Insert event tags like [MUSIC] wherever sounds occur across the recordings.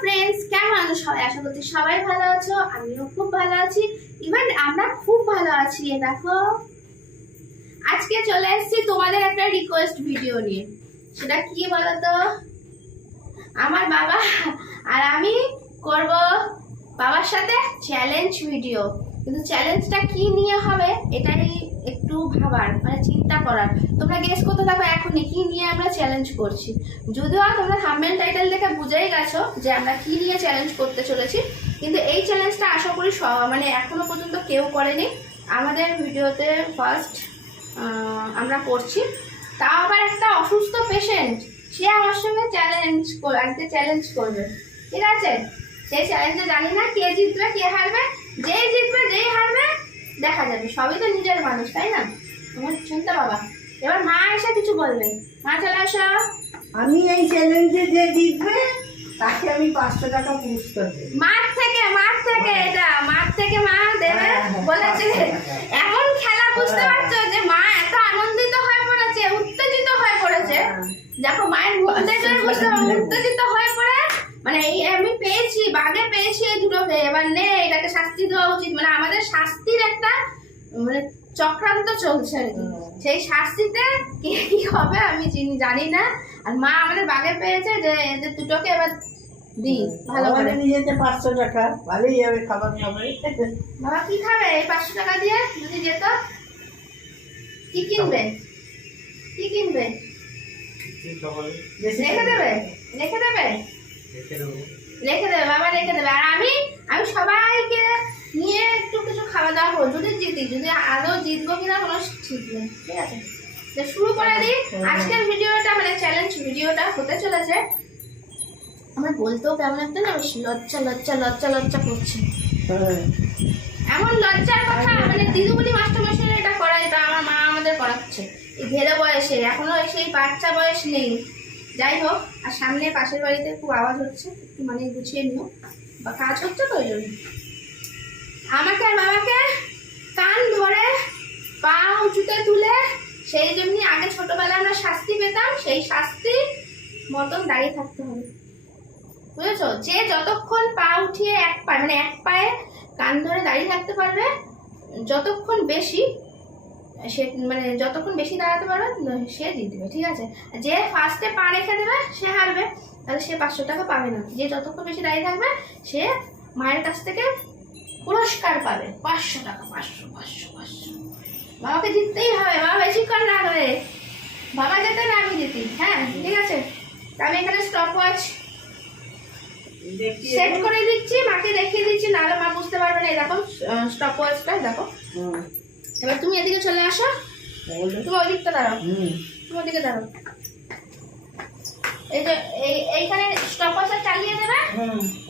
Friends কেমন আছো সবাই? আশা করছি সবাই ভালো আছো, আমিও খুব ভালো আছি। ইভেন আমরা খুব ভালো আছি দেখো। আজকে চলে এসেছি তোমাদের একটা রিকোয়েস্ট ভিডিও নিয়ে। সেটা কি বলতো? আমার বাবা আর আমি করব বাবার সাথে চ্যালেঞ্জ ভিডিও কিন্তু চ্যালেঞ্জটা কি নিয়ে হবে, এটাই একটু ভাবার মানে চিন্তা করার। তোমরা গেস করতে থাকো এখনই কি নিয়ে আমরা চ্যালেঞ্জ করছি। যদিও তোমরা থাম্বনেল টাইটেল দেখে বুঝেই গেছো যে আমরা কি নিয়ে চ্যালেঞ্জ করতে চলেছি, কিন্তু এই চ্যালেঞ্জটা আশা করি মানে এখনও পর্যন্ত কেউ করেনি। আমাদের ভিডিওতে ফার্স্ট আমরা করছি। তাও আবার একটা অসুস্থ পেশেন্ট সে আমার সঙ্গে চ্যালেঞ্জ আজকে চ্যালেঞ্জ করবে। ঠিক আছে? সেই চ্যালেঞ্জে জানি না কে জিতবে, কে হারবে? যেই জিতবে, যেই হারবে দেখা যাবে সবই তো নিজের মানুষ তাই না? তোমার শুনতে বাবা। এবার মা এসে কিছু বলবে। মা চলে আসো আমি এই চ্যালেঞ্জে যে জিতবে তাকে আমি পাঁচশো টাকা পুরস্কার দেবো। মাঠ থেকে মাঠ থেকে এটা মাঠ থেকে মা দেবে হ্যাঁ, হ্যাঁ, বলেছে। হ্যাঁ, হ্যাঁ। এমন খেলা বুঝতে পারছ যে মা এত আনন্দিত হয়ে পড়েছে উত্তেজিত হয়ে পড়েছে? দেখো মায়ের দেখলে বুঝতে উত্তেজিত হয়ে পড়ে মানে এই আমি পেয়েছি বাগে পেয়েছি এই দুটোকে এবার নে এটাকে শাস্তি দেওয়া উচিত। মানে আমাদের শাস্তির একটা মানে চক্রান্ত চলছে আর কি। সেই শাস্তিতে কে কি হবে আমি চিনি জানি না। আর মা আমাদের বাগে পেয়েছে যে এদের দুটোকে এবার ভালো করে। আমাদের নিজেতে পাঁচশো টাকা ভালোই যাবে খাবার খাবে। বাবা কি খাবে? এই পাঁচশো টাকা দিয়ে যদি যেত কি কিনবে? কি কিনবে? রেখে দেবে? রেখে দেবে? রেখে দেবে। বাবা রেখে দেবে। আর আমি আমি সবাইকে নিয়ে একটু কিছু খাওয়া দাওয়া করব। যদি জিতি যদি আদৌ জিতবো কিনা কোনো ঠিক নেই ঠিক আছে? তো শুরু করে দিই। আজকের ভিডিওটা মানে চ্যালেঞ্জ ভিডিওটা হতে চলেছে। আমার বলতেও কেমন একটা না লজ্জা লজ্জা লজ্জা লজ্জা করছে। হ্যাঁ। এমন লজ্জার কথা মানে দিদুমণি মাস্টার মশাই এটা করায় এটা আমার মা আমাদের করাচ্ছে। এই ঘেরে বয়সে এখনও সেই বাচ্চা বয়স নেই। যাই হোক, আর সামনে পাশের বাড়িতে খুব আওয়াজ হচ্ছে, একটু মানে গুছিয়ে নিও। বা কাজ হচ্ছে তো ওই জন্য। আমাকে আর বাবাকে কান ধরে পা উঁচুতে তুলে সেই যেমনি আগে ছোটবেলায় আমরা শাস্তি পেতাম, সেই শাস্তি মতন দাঁড়িয়ে থাকতে হবে। বুঝেছ? যে যতক্ষণ পা উঠিয়ে এক পায়ে মানে এক পায়ে কান ধরে দাঁড়িয়ে থাকতে পারবে, যতক্ষণ বেশি সে মানে যতক্ষণ বেশি দাঁড়াতে পারবে ন- সে জিতবে ঠিক আছে? যে ফার্স্টে পা রেখে দেবে সে হারবে। তাহলে সে পাঁচশো টাকা পাবে না। যে যতক্ষণ বেশি দাঁড়িয়ে থাকবে সে মায়ের কাছ থেকে পুরস্কার পাবে। পাঁচশো টাকা পাঁচশো পাঁচশো পাঁচশো। বাবাকে জিততেই হবে বাবা বেশিক্ষণ রাখবে। বাবা যেতে না আমি জিতি। হ্যাঁ ঠিক আছে? তা আমি এখানে স্টপ ওয়াচ সেট করে দিচ্ছি মাকে দেখিয়ে দিচ্ছি নাহলে মা বুঝতে পারবে না। এরকম স্টপ ওয়াচটা দেখো। এবার তুমি এদিকে চলে আসো। তুমি ওই দিকটা দাঁড়াও। তুমি ওদিকে দাঁড়াও। এই যে এই এইখানে স্টপ ওয়াচটা চালিয়ে দেবে।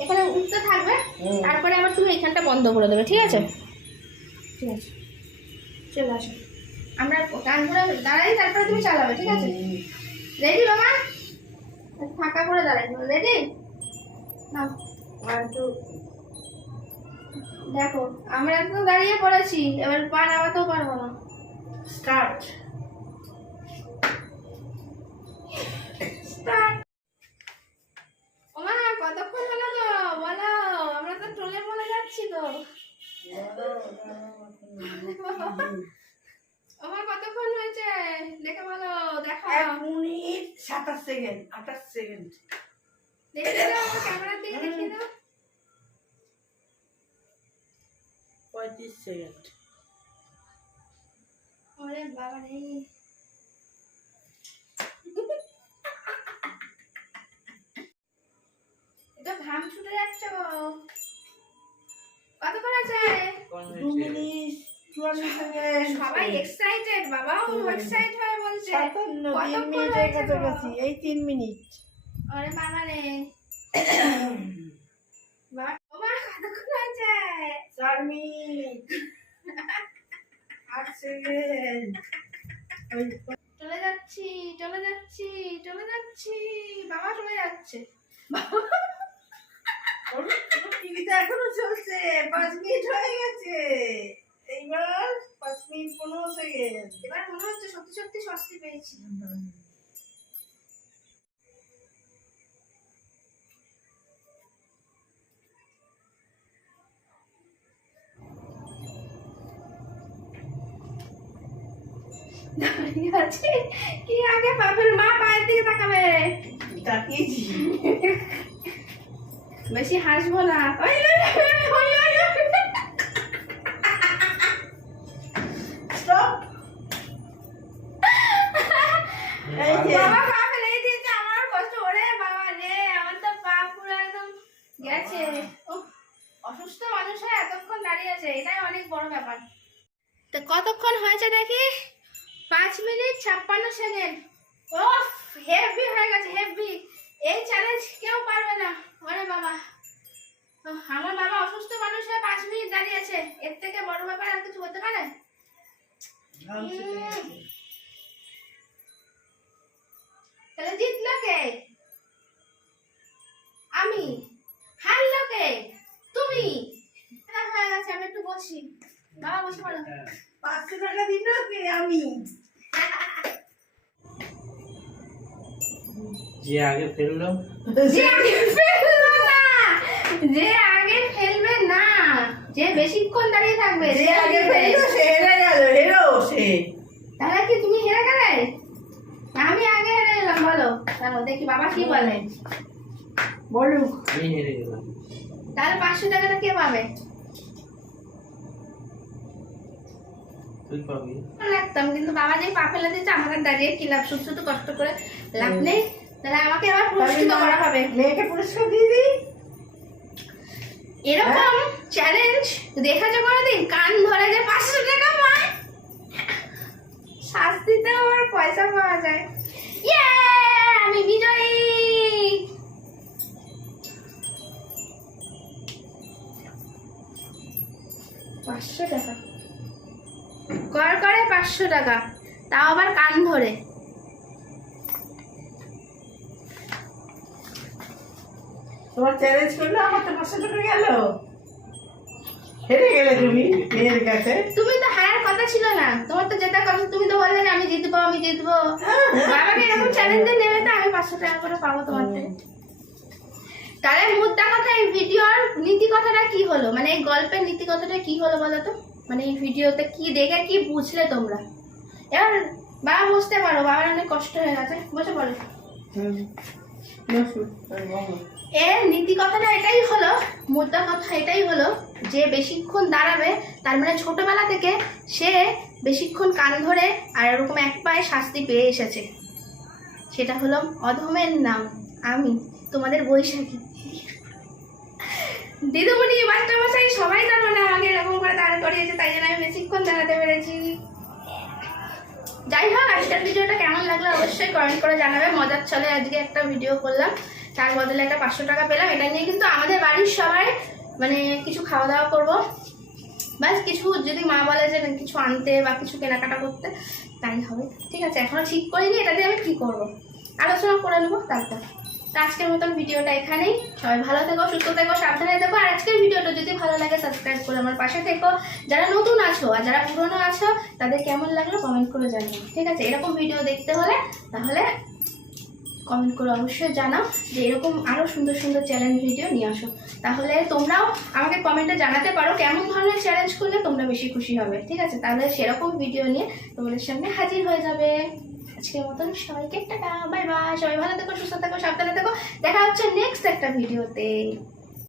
এখানে উঠতে থাকবে। তারপরে আবার তুমি এইখানটা বন্ধ করে দেবে ঠিক আছে? ঠিক আছে। চলে আসো। আমরা কান ধরে দাঁড়াই তারপরে তুমি চালাবে ঠিক আছে? রেডি বাবা ফাঁকা করে দাঁড়াই। রেডি না One, two. দেখো আমরা তো দাঁড়িয়ে পড়েছি। এবার পা নামাতেও পারব না। Start. ওমা কতক্ষণ হলো তো বলো আমরা তো ট্রলে বলে যাচ্ছি তো। ওমা কতক্ষণ হয়েছে? দেখে বলো দেখো। এক মিনিট সাতাশ সেকেন্ড আঠাশ সেকেন্ড। দেখিয়ে দাও ক্যামেরার দিকে দেখিয়ে দাও। পঁয়ত্রিশ সেকেন্ড। ওরে বাবা রে এটা ঘাম ছুটে যাচ্ছে গো। কতক্ষণ আছে? দু মিনিট সেকেন্ড। সবাই এক্সাইটেড হুম। এক্সাইট হয়ে বলছে। মিনিটের কাছাকাছি এই তিন মিনিট। ওরে বাবা রে [COUGHS] বাবা ওমা কতক্ষণ হয়েছে আট [LAUGHS] চলে যাচ্ছি চলে যাচ্ছি চলে যাচ্ছি। বাবা চলে যাচ্ছে। টিভিতে এখনও চলছে। পাঁচ মিনিট হয়ে গেছে। এইবার পাঁচ মিনিট পনেরো সেকেন্ড। এবার মনে হচ্ছে সত্যি সত্যি স্বস্তি পেয়েছি দাঁড়িয়ে আছে কি আগে বাপের মা পায়ের দিকে তাকাবে তাকিয়েছি বেশি হাসবো না ওই, ওই, ওই, ওই, পাঁচ মিনিট ছাপ্পান্ন সেকেন্ড। ও হেভি হয়ে গেছে হেভি এই চ্যালেঞ্জ কেউ পারবে না। ওরে বাবা। আমার বাবা অসুস্থ মানুষ হয়ে পাঁচ মিনিট দাঁড়িয়ে আছে। এর থেকে বড় ব্যাপার আর কিছু হতে পারে? তাহলে জিতলো কে? আমি। হারলো কে? তুমি। হ্যাঁ হয়ে গেছে আমি একটু বসি। বাবা বসে পড়ো। পাঁচশো টাকা দিল কে? আমি। যে আগে ফেলল। যে আগে ফেলল না! যে আগে ফেলবে না! যে বেশিক্ষণ দাঁড়িয়ে থাকবে যে আগে ফেলল সে হেরে গেল হেরো সে। তাহলে কি তুমি হেরে গেলে? আমি আগে হেরে গেলাম বলো। মধ্যে কি বাবা কি বলে? বলুক। আমি হেরে গেলাম। তাহলে পাঁচশো টাকাটা কে পাবে? তুই পাবি। রাখতাম কিন্তু বাবা যে পা ফেলে দিচ্ছে আমাকে দাঁড়িয়ে কি লাভ? শুধু শুধু কষ্ট করে লাভ নেই। তাহলে আমাকে আবার পুরস্কৃত করা হবে। মেয়েকে পুরস্কার দিয়ে দিই? এরকম চ্যালেঞ্জ দেখেছ কোনোদিন কান ধরে যে পাঁচশো টাকা পায় শাস্তিতেও আবার পয়সা পাওয়া যায়। ইয়ে আমি বিজয়ী। পাঁচশো টাকা? কর করে পাঁচশো টাকা তাও আবার কান ধরে। তোমার চ্যালেঞ্জ করল আমার তো পাঁচশো টাকা গেল। হেরে গেলে তুমি মেয়ের কাছে। তুমি তো হারার কথা ছিল না। তোমার তো কথা তুমি তো বললে আমি জিতবো আমি জিতবো। বাবাকে এরকম চ্যালেঞ্জে নেবে তো আমি পাঁচশো টাকা করে পাবো তোমার থেকে তাহলে মুদ্রা কথা এই ভিডিওর নীতি কথাটা কি হলো? মানে এই গল্পের নীতি কথাটা কি হলো বলো তো? মানে এই ভিডিওতে কি দেখে কি বুঝলে তোমরা? এবার বাবা বুঝতে পারো বাবার অনেক কষ্ট হয়ে গেছে। বসে পড়ো। এর নীতি কথাটা এটাই হলো, মুদ্রা কথা এটাই হলো, যে বেশিক্ষণ দাঁড়াবে, তার মানে ছোটবেলা থেকে সে বেশিক্ষণ কান ধরে আর এরকম এক পায়ে শাস্তি পেয়ে এসেছে। সেটা হলো অধমের নাম, আমি, তোমাদের বৈশাখী। দিদিমণি, মাস্টারমশাই, সবাই তার মানে আমাকে এরকম করে দাঁড় করিয়েছে, তাই জন্য আমি বেশিক্ষণ দাঁড়াতে পেরেছি। যাই হোক, আজকের ভিডিওটা কেমন লাগল অবশ্যই কমেন্ট করে জানাবে। মজার ছলে আজকে একটা ভিডিও করলাম। তার বদলে একটা পাঁচশো টাকা পেলাম। এটা নিয়ে কিন্তু আমাদের বাড়ির সবাই মানে কিছু খাওয়া দাওয়া করব। ব্যাস, কিছু যদি মা বলে যে কিছু আনতে বা কিছু কেনাকাটা করতে, তাই হবে। ঠিক আছে, এখনও ঠিক করিনি, এটা দিয়ে আমি কি করব? আলোচনা করে নেব তারপর। আজকের মতন ভিডিওটা এখানেই। সবাই ভালো থেকো, সুস্থ থেকো, সাবধানে থেকো। আর আজকের ভিডিওটা যদি ভালো লাগে সাবস্ক্রাইব করে আমার পাশে থেকো। যারা নতুন আছো আর যারা পুরনো আছো, তাদের কেমন লাগল কমেন্ট করে জানিও। ঠিক আছে, এরকম ভিডিও দেখতে হলে, তাহলে কমেন্ট করে অবশ্যই জানাও যে এরকম আরও সুন্দর সুন্দর চ্যালেঞ্জ ভিডিও নিয়ে আসো। তাহলে তোমরাও আমাকে কমেন্টে জানাতে পারো কেমন ধরনের চ্যালেঞ্জ করলে তোমরা বেশি খুশি হবে, ঠিক আছে? তাহলে সেরকম ভিডিও নিয়ে তোমাদের সামনে হাজির হয়ে যাবে। আজকের মতন সবাইকে টাকা বাই বাই সবাই ভালো থাকো, সুস্থ থেকো, সাবধানে থাকো। দেখা হচ্ছে নেক্সট একটা ভিডিওতে